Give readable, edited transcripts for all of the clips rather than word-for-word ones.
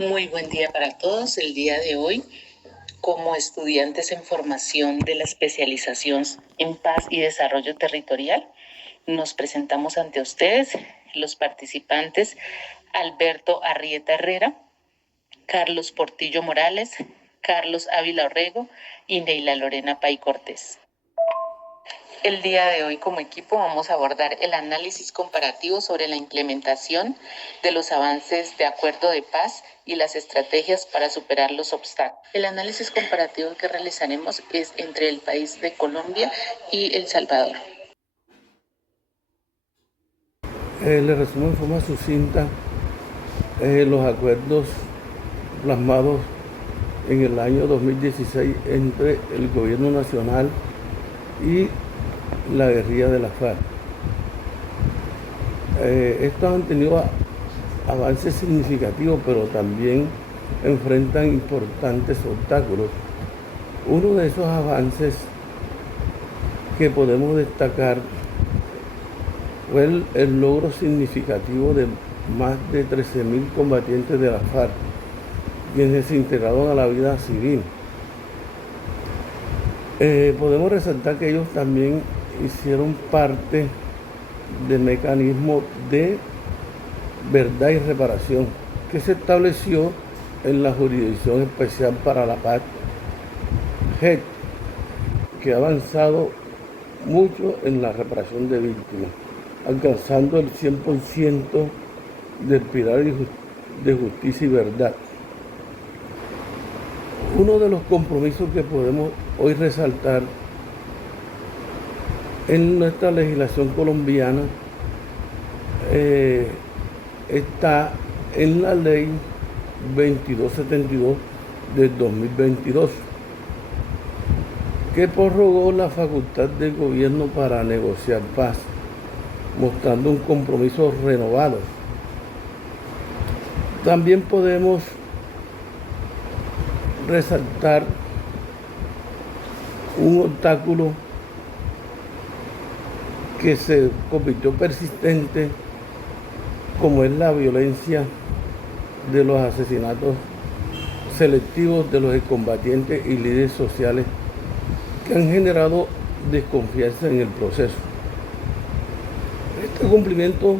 Muy buen día para todos. El día de hoy, como estudiantes en formación de la especialización en paz y desarrollo territorial, nos presentamos ante ustedes los participantes Alberto Arrieta Herrera, Carlos Portillo Morales, Carlos Ávila Orrego y Neila Lorena Pay Cortés. El día de hoy como equipo vamos a abordar el análisis comparativo sobre la implementación de los avances de acuerdo de paz y las estrategias para superar los obstáculos. El análisis comparativo que realizaremos es entre el país de Colombia y El Salvador. Le resumo en forma sucinta los acuerdos plasmados en el año 2016 entre el gobierno nacional y la guerrilla de la FARC. Estos han tenido avances significativos, pero también enfrentan importantes obstáculos. Uno de esos avances que podemos destacar fue el logro significativo de más de 13.000 combatientes de la FARC, quienes se integraron a la vida civil. Podemos resaltar que ellos también hicieron parte del mecanismo de verdad y reparación que se estableció en la Jurisdicción Especial para la Paz, JEP, que ha avanzado mucho en la reparación de víctimas, alcanzando el 100% del pilar de justicia y verdad. Uno de los compromisos que podemos hoy resaltar en nuestra legislación colombiana está en la ley 2272 del 2022, que prorrogó la facultad del gobierno para negociar paz, mostrando un compromiso renovado. También podemos resaltar un obstáculo que se convirtió persistente, como es la violencia de los asesinatos selectivos de los excombatientes y líderes sociales, que han generado desconfianza en el proceso. Este cumplimiento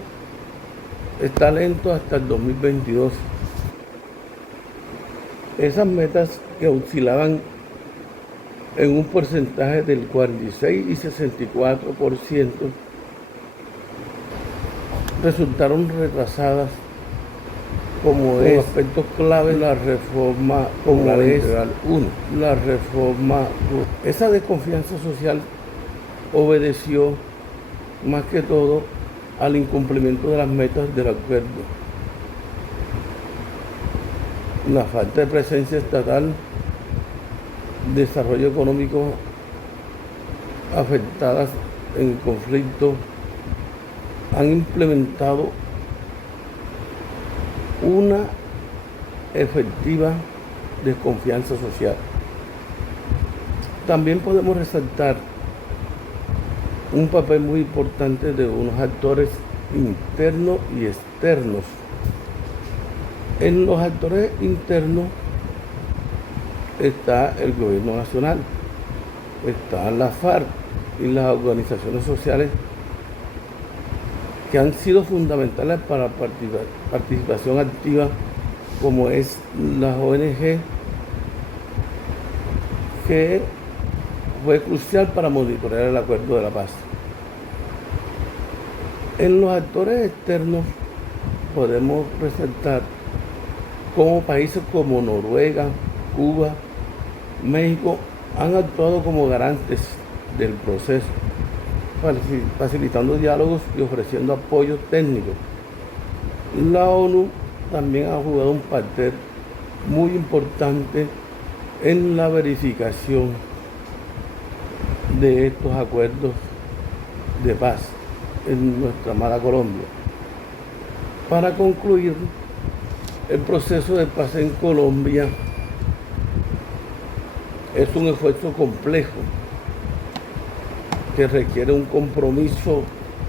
está lento hasta el 2022. Esas metas que oscilaban en un porcentaje del 46 y 64% resultaron retrasadas, como es aspectos clave la reforma integral 1. La reforma, esa desconfianza social obedeció más que todo al incumplimiento de las metas del acuerdo, la falta de presencia estatal, desarrollo económico afectadas en el conflicto, han implementado una efectiva desconfianza social. También podemos resaltar un papel muy importante de unos actores internos y externos. En los actores internos está el gobierno nacional, está la FARC y las organizaciones sociales que han sido fundamentales para la participación activa, como es la ONG, que fue crucial para monitorear el acuerdo de la paz. En los actores externos podemos resaltar cómo países como Noruega, Cuba, México han actuado como garantes del proceso, facilitando diálogos y ofreciendo apoyo técnico. La ONU también ha jugado un papel muy importante en la verificación de estos acuerdos de paz en nuestra amada Colombia. Para concluir, el proceso de paz en Colombia es un esfuerzo complejo que requiere un compromiso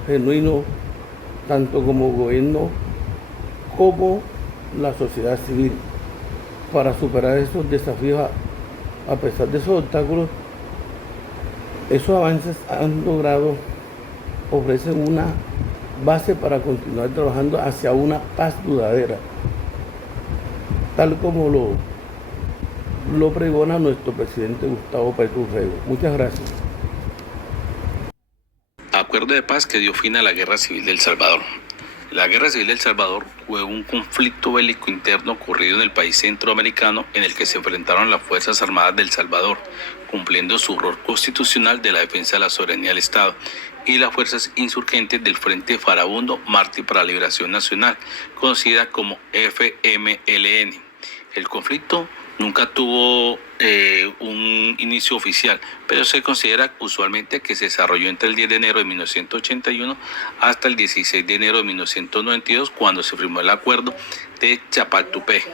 genuino tanto como gobierno como la sociedad civil. para superar esos desafíos, a pesar de esos obstáculos, esos avances han logrado, ofrecen una base para continuar trabajando hacia una paz duradera, tal como lo pregona nuestro presidente Gustavo Petro Urrego. Muchas gracias. Acuerdo de paz que dio fin a la Guerra Civil de El Salvador. La Guerra Civil de El Salvador fue un conflicto bélico interno ocurrido en el país centroamericano en el que se enfrentaron las Fuerzas Armadas de El Salvador, cumpliendo su rol constitucional de la defensa de la soberanía del Estado, y las fuerzas insurgentes del Frente Farabundo Mártir para la Liberación Nacional, conocida como FMLN. El conflicto nunca tuvo un inicio oficial, pero se considera usualmente que se desarrolló entre el 10 de enero de 1981 hasta el 16 de enero de 1992, cuando se firmó el acuerdo de Chapultepec,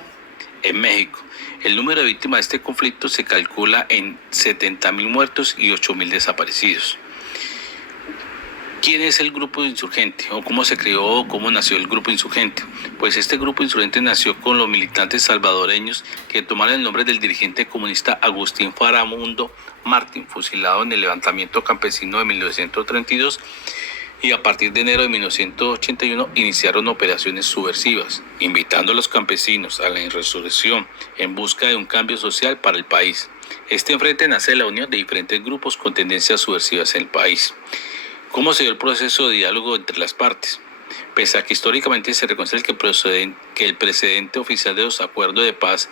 en México. El número de víctimas de este conflicto se calcula en 70.000 muertos y 8.000 desaparecidos. ¿Quién es el grupo insurgente? ¿O cómo se creó o cómo nació el grupo insurgente? Pues este grupo insurgente nació con los militantes salvadoreños que tomaron el nombre del dirigente comunista Agustín Farabundo Mártir, fusilado en el levantamiento campesino de 1932, y a partir de enero de 1981 iniciaron operaciones subversivas, invitando a los campesinos a la insurrección en busca de un cambio social para el país. Este frente nace de la unión de diferentes grupos con tendencias subversivas en el país. ¿Cómo se dio el proceso de diálogo entre las partes? Pese a que históricamente se reconoce que el precedente oficial de los acuerdos de paz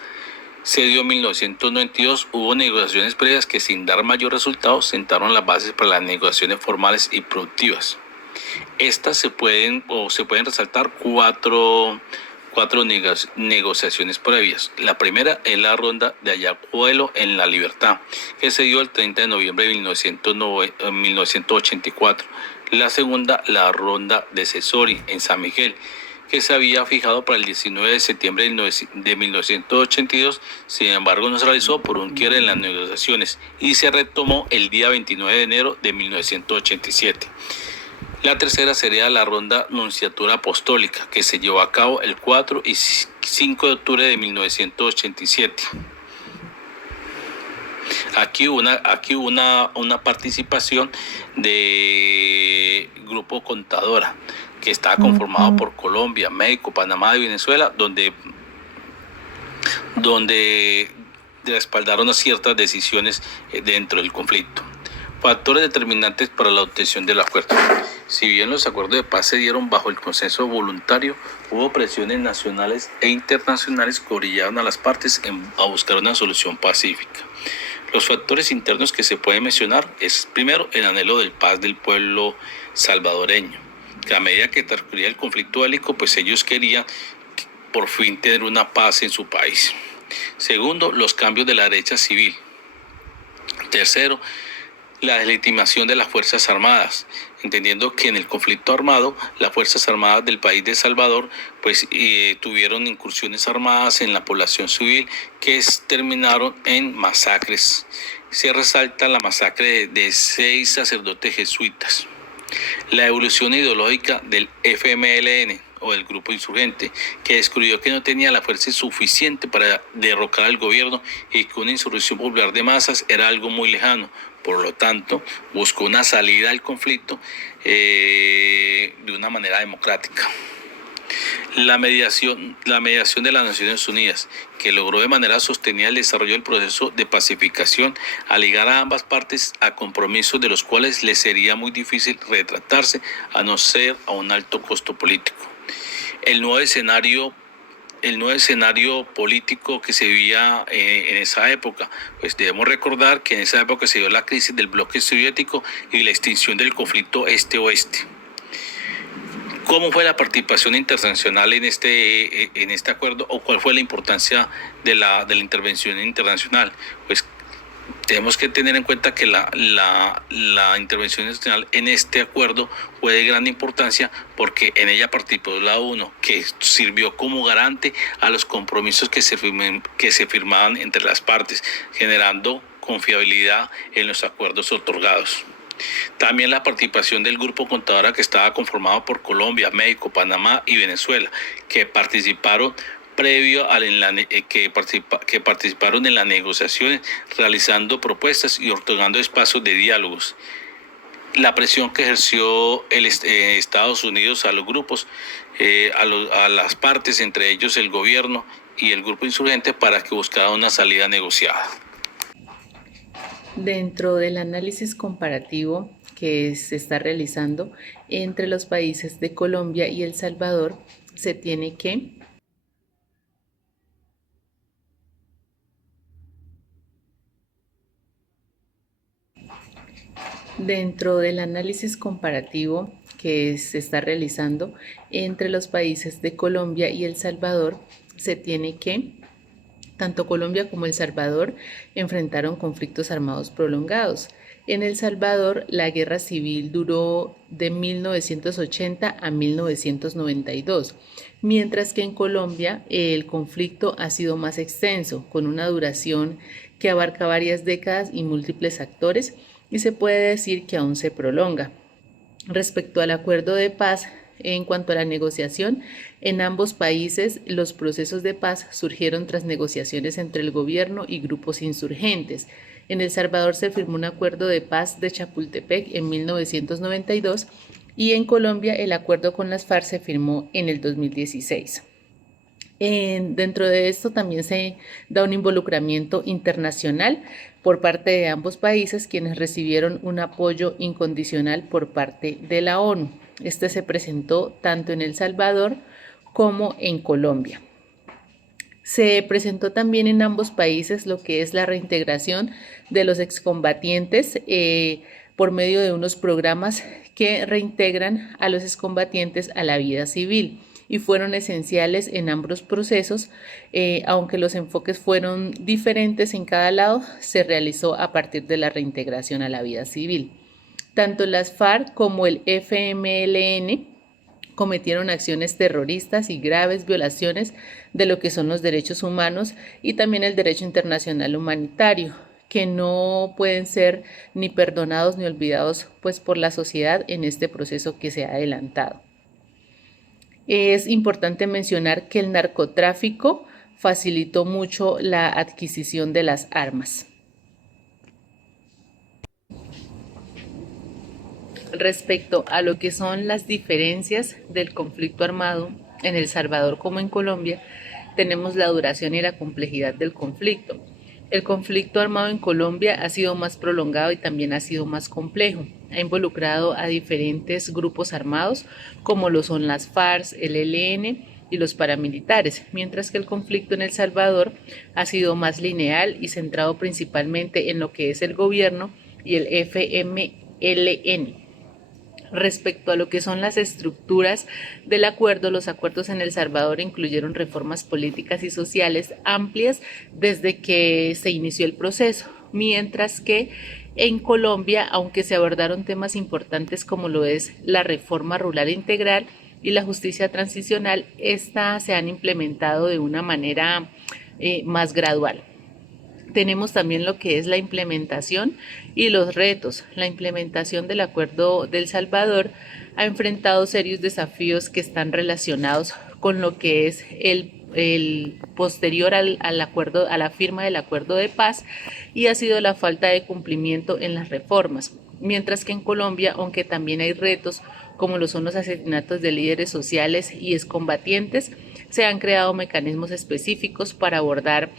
se dio en 1992, hubo negociaciones previas que, sin dar mayor resultado, sentaron las bases para las negociaciones formales y productivas. Estas se pueden resaltar cuatro negociaciones previas. La primera es la ronda de Ayacuelo en La Libertad, que se dio el 30 de noviembre de 1984. La segunda, la ronda de Cesori en San Miguel, que se había fijado para el 19 de septiembre de 1982, sin embargo no se realizó por un quiebre en las negociaciones y se retomó el día 29 de enero de 1987. La tercera sería la ronda Nunciatura Apostólica, que se llevó a cabo el 4 y 5 de octubre de 1987. Aquí hubo una participación de Grupo Contadora, que estaba conformado por Colombia, México, Panamá y Venezuela, donde respaldaron ciertas decisiones dentro del conflicto. Factores determinantes para la obtención del acuerdo. Si bien los acuerdos de paz se dieron bajo el consenso voluntario, hubo presiones nacionales e internacionales que orillaron a las partes a buscar una solución pacífica. Los factores internos que se pueden mencionar es, primero, el anhelo de paz del pueblo salvadoreño, que a medida que transcurría el conflicto bélico, pues ellos querían por fin tener una paz en su país. Segundo, los cambios de la derecha civil. Tercero, la deslegitimación de las Fuerzas Armadas, entendiendo que en el conflicto armado, las Fuerzas Armadas del país de Salvador tuvieron incursiones armadas en la población civil que terminaron en masacres. Se resalta la masacre de 6 sacerdotes jesuitas. La evolución ideológica del FMLN o el grupo insurgente, que descubrió que no tenía la fuerza suficiente para derrocar al gobierno y que una insurrección popular de masas era algo muy lejano. Por lo tanto, buscó una salida al conflicto de una manera democrática. La mediación de las Naciones Unidas, que logró de manera sostenida el desarrollo del proceso de pacificación, al ligar a ambas partes a compromisos de los cuales les sería muy difícil retratarse, a no ser a un alto costo político. El nuevo escenario político que se vivía en esa época, pues debemos recordar que en esa época se dio la crisis del bloque soviético y la extinción del conflicto este-oeste. ¿Cómo fue la participación internacional en este acuerdo, o cuál fue la importancia de la intervención internacional? Pues tenemos que tener en cuenta que la intervención internacional en este acuerdo fue de gran importancia porque en ella participó la ONU, que sirvió como garante a los compromisos que se firmaban entre las partes, generando confiabilidad en los acuerdos otorgados. También la participación del Grupo Contadora, que estaba conformado por Colombia, México, Panamá y Venezuela, que participaron previo que participaron en las negociaciones, realizando propuestas y otorgando espacios de diálogos. La presión que ejerció Estados Unidos a los grupos, a las partes, entre ellos el gobierno y el grupo insurgente, para que buscara una salida negociada. Dentro del análisis comparativo que se está realizando entre los países de Colombia y El Salvador, se tiene que Dentro del análisis comparativo que se está realizando entre los países de Colombia y El Salvador, se tiene que tanto Colombia como El Salvador enfrentaron conflictos armados prolongados. En El Salvador, la guerra civil duró de 1980 a 1992, mientras que en Colombia el conflicto ha sido más extenso, con una duración que abarca varias décadas y múltiples actores, y se puede decir que aún se prolonga. Respecto al acuerdo de paz, en cuanto a la negociación, en ambos países los procesos de paz surgieron tras negociaciones entre el gobierno y grupos insurgentes. En El Salvador se firmó un acuerdo de paz de Chapultepec en 1992 y en Colombia el acuerdo con las FARC se firmó en el 2016. Dentro de esto también se da un involucramiento internacional por parte de ambos países, quienes recibieron un apoyo incondicional por parte de la ONU. Este se presentó tanto en El Salvador como en Colombia. Se presentó también en ambos países lo que es la reintegración de los excombatientes por medio de unos programas que reintegran a los excombatientes a la vida civil, y fueron esenciales en ambos procesos, aunque los enfoques fueron diferentes en cada lado, se realizó a partir de la reintegración a la vida civil. Tanto las FARC como el FMLN cometieron acciones terroristas y graves violaciones de lo que son los derechos humanos y también el derecho internacional humanitario, que no pueden ser ni perdonados ni olvidados pues por la sociedad en este proceso que se ha adelantado. Es importante mencionar que el narcotráfico facilitó mucho la adquisición de las armas. Respecto a lo que son las diferencias del conflicto armado en El Salvador como en Colombia, tenemos la duración y la complejidad del conflicto. El conflicto armado en Colombia ha sido más prolongado y también ha sido más complejo. Ha involucrado a diferentes grupos armados, como lo son las FARC, el ELN y los paramilitares, mientras que el conflicto en El Salvador ha sido más lineal y centrado principalmente en lo que es el gobierno y el FMLN. Respecto a lo que son las estructuras del acuerdo, los acuerdos en El Salvador incluyeron reformas políticas y sociales amplias desde que se inició el proceso, mientras que en Colombia, aunque se abordaron temas importantes como lo es la reforma rural integral y la justicia transicional, estas se han implementado de una manera más gradual. Tenemos también lo que es la implementación y los retos. La implementación del Acuerdo de El Salvador ha enfrentado serios desafíos que están relacionados con lo que es el posterior al acuerdo, a la firma del acuerdo de paz, y ha sido la falta de cumplimiento en las reformas. Mientras que en Colombia, aunque también hay retos como lo son los asesinatos de líderes sociales y excombatientes, se han creado mecanismos específicos para abordar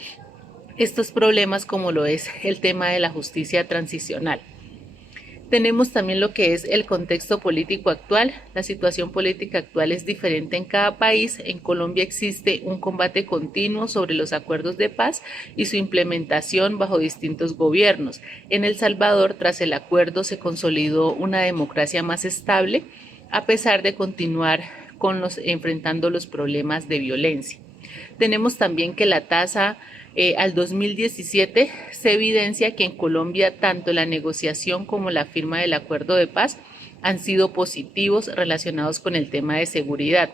estos problemas, como lo es el tema de la justicia transicional. Tenemos también lo que es el contexto político actual. La situación política actual es diferente en cada país. En Colombia existe un combate continuo sobre los acuerdos de paz y su implementación bajo distintos gobiernos. En El Salvador, tras el acuerdo, se consolidó una democracia más estable, a pesar de continuar enfrentando los problemas de violencia. Tenemos también que la tasa al 2017 se evidencia que en Colombia tanto la negociación como la firma del acuerdo de paz han sido positivos relacionados con el tema de seguridad.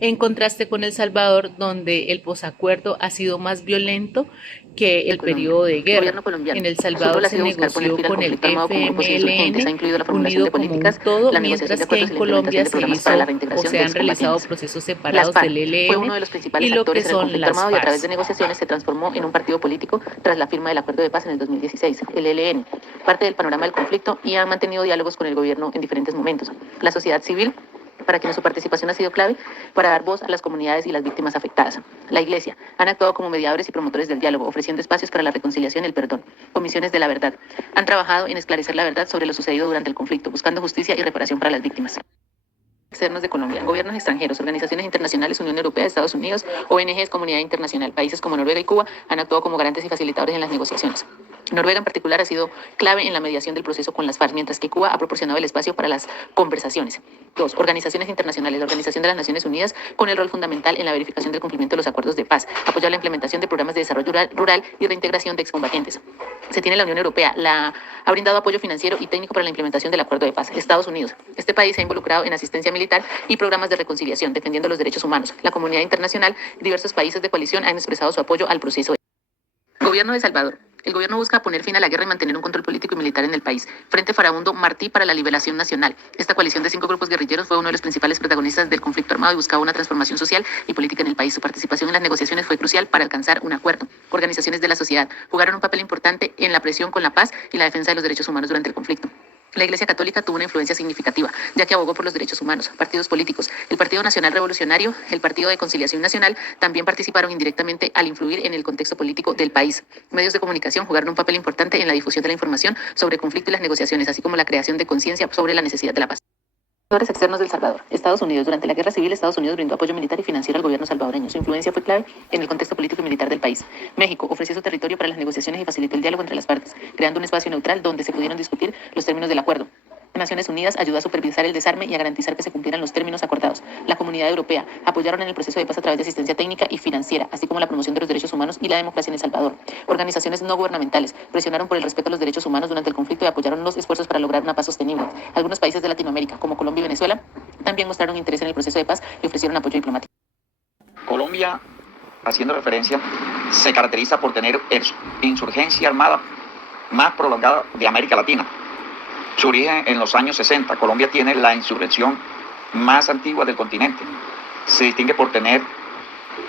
en contraste con El Salvador, donde el posacuerdo ha sido más violento que el periodo de guerra. En El Salvador se negoció con el FMLN unido como un todo, mientras que en Colombia se hizo o se han realizado procesos separados del ELN fue uno de los principales y lo actores que en el son conflicto las armado y a través FARC. de negociaciones se transformó en un partido político tras la firma del acuerdo de paz en el 2016, el ELN, parte del panorama del conflicto y ha mantenido diálogos con el gobierno en diferentes momentos. La sociedad civil, para quienes su participación ha sido clave para dar voz a las comunidades y las víctimas afectadas. La Iglesia han actuado como mediadores y promotores del diálogo, ofreciendo espacios para la reconciliación y el perdón. Comisiones de la verdad han trabajado en esclarecer la verdad sobre lo sucedido durante el conflicto, buscando justicia y reparación para las víctimas. Externos de Colombia, gobiernos extranjeros, organizaciones internacionales, Unión Europea, Estados Unidos, ONGs, comunidad internacional, países como Noruega y Cuba han actuado como garantes y facilitadores en las negociaciones. Noruega en particular ha sido clave en la mediación del proceso con las FARC, mientras que Cuba ha proporcionado el espacio para las conversaciones. 2. Organizaciones internacionales. La Organización de las Naciones Unidas con el rol fundamental en la verificación del cumplimiento de los acuerdos de paz, apoyar la implementación de programas de desarrollo rural y reintegración de excombatientes. Se tiene la Unión Europea, ha brindado apoyo financiero y técnico para la implementación del acuerdo de paz. Estados Unidos. Este país se ha involucrado en asistencia militar y programas de reconciliación, defendiendo los derechos humanos. La comunidad internacional, diversos países de coalición han expresado su apoyo al proceso. Gobierno de Salvador. El gobierno busca poner fin a la guerra y mantener un control político y militar en el país. Frente Farabundo Martí para la Liberación Nacional. Esta coalición de 5 grupos guerrilleros fue uno de los principales protagonistas del conflicto armado y buscaba una transformación social y política en el país. Su participación en las negociaciones fue crucial para alcanzar un acuerdo. Organizaciones de la sociedad jugaron un papel importante en la presión con la paz y la defensa de los derechos humanos durante el conflicto. La Iglesia Católica tuvo una influencia significativa, ya que abogó por los derechos humanos. Partidos políticos, el Partido Nacional Revolucionario, el Partido de Conciliación Nacional, también participaron indirectamente al influir en el contexto político del país. Medios de comunicación jugaron un papel importante en la difusión de la información sobre el conflicto y las negociaciones, así como la creación de conciencia sobre la necesidad de la paz. Actores externos del Salvador. Estados Unidos. Durante la guerra civil, Estados Unidos brindó apoyo militar y financiero al gobierno salvadoreño. Su influencia fue clave en el contexto político y militar del país. México ofreció su territorio para las negociaciones y facilitó el diálogo entre las partes, creando un espacio neutral donde se pudieron discutir los términos del acuerdo. Naciones Unidas ayudó a supervisar el desarme y a garantizar que se cumplieran los términos acordados. La Comunidad Europea apoyaron en el proceso de paz a través de asistencia técnica y financiera, así como la promoción de los derechos humanos y la democracia en El Salvador. Organizaciones no gubernamentales presionaron por el respeto a los derechos humanos durante el conflicto y apoyaron los esfuerzos para lograr una paz sostenible. Algunos países de Latinoamérica, como Colombia y Venezuela, también mostraron interés en el proceso de paz y ofrecieron apoyo diplomático. Colombia, haciendo referencia, se caracteriza por tener insurgencia armada más prolongada de América Latina. Su origen en los años 60. Colombia tiene la insurrección más antigua del continente. Se distingue por tener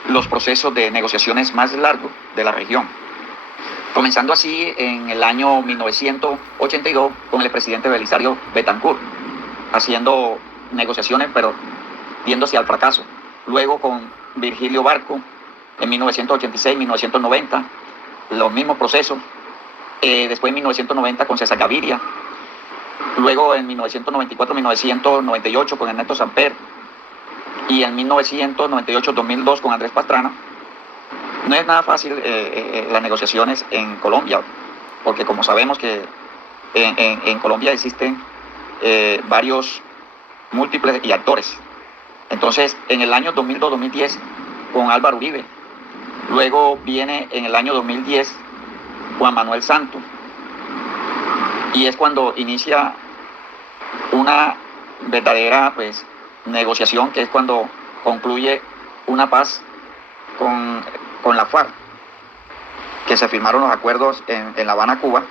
los procesos de negociaciones más largos de la región. Comenzando así en el año 1982 con el presidente Belisario Betancourt, haciendo negociaciones pero yéndose al fracaso. Luego con Virgilio Barco en 1986-1990, los mismos procesos. Después en 1990 con César Gaviria. Luego en 1994-1998 con Ernesto Samper y en 1998-2002 con Andrés Pastrana. No es nada fácil las negociaciones en Colombia, porque como sabemos que en Colombia existen varios múltiples y actores. Entonces en el año 2002-2010 con Álvaro Uribe, luego viene en el año 2010 Juan Manuel Santos, y es cuando inicia una verdadera negociación, que es cuando concluye una paz con la FARC, que se firmaron los acuerdos en La Habana, Cuba,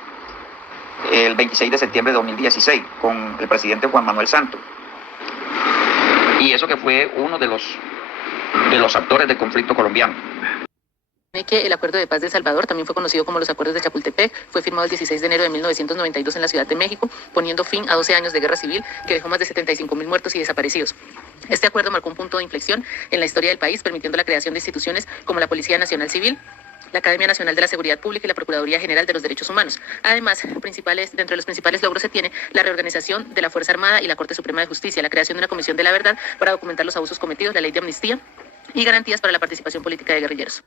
el 26 de septiembre de 2016, con el presidente Juan Manuel Santos. Y eso que fue uno de los actores del conflicto colombiano. Que el Acuerdo de Paz de El Salvador, también fue conocido como los Acuerdos de Chapultepec, fue firmado el 16 de enero de 1992 en la Ciudad de México, poniendo fin a 12 años de guerra civil que dejó más de 75,000 muertos y desaparecidos. Este acuerdo marcó un punto de inflexión en la historia del país, permitiendo la creación de instituciones como la Policía Nacional Civil, la Academia Nacional de la Seguridad Pública y la Procuraduría General de los Derechos Humanos. Además, dentro de los principales logros se tiene la reorganización de la Fuerza Armada y la Corte Suprema de Justicia, la creación de una Comisión de la Verdad para documentar los abusos cometidos, la Ley de Amnistía y garantías para la participación política de guerrilleros.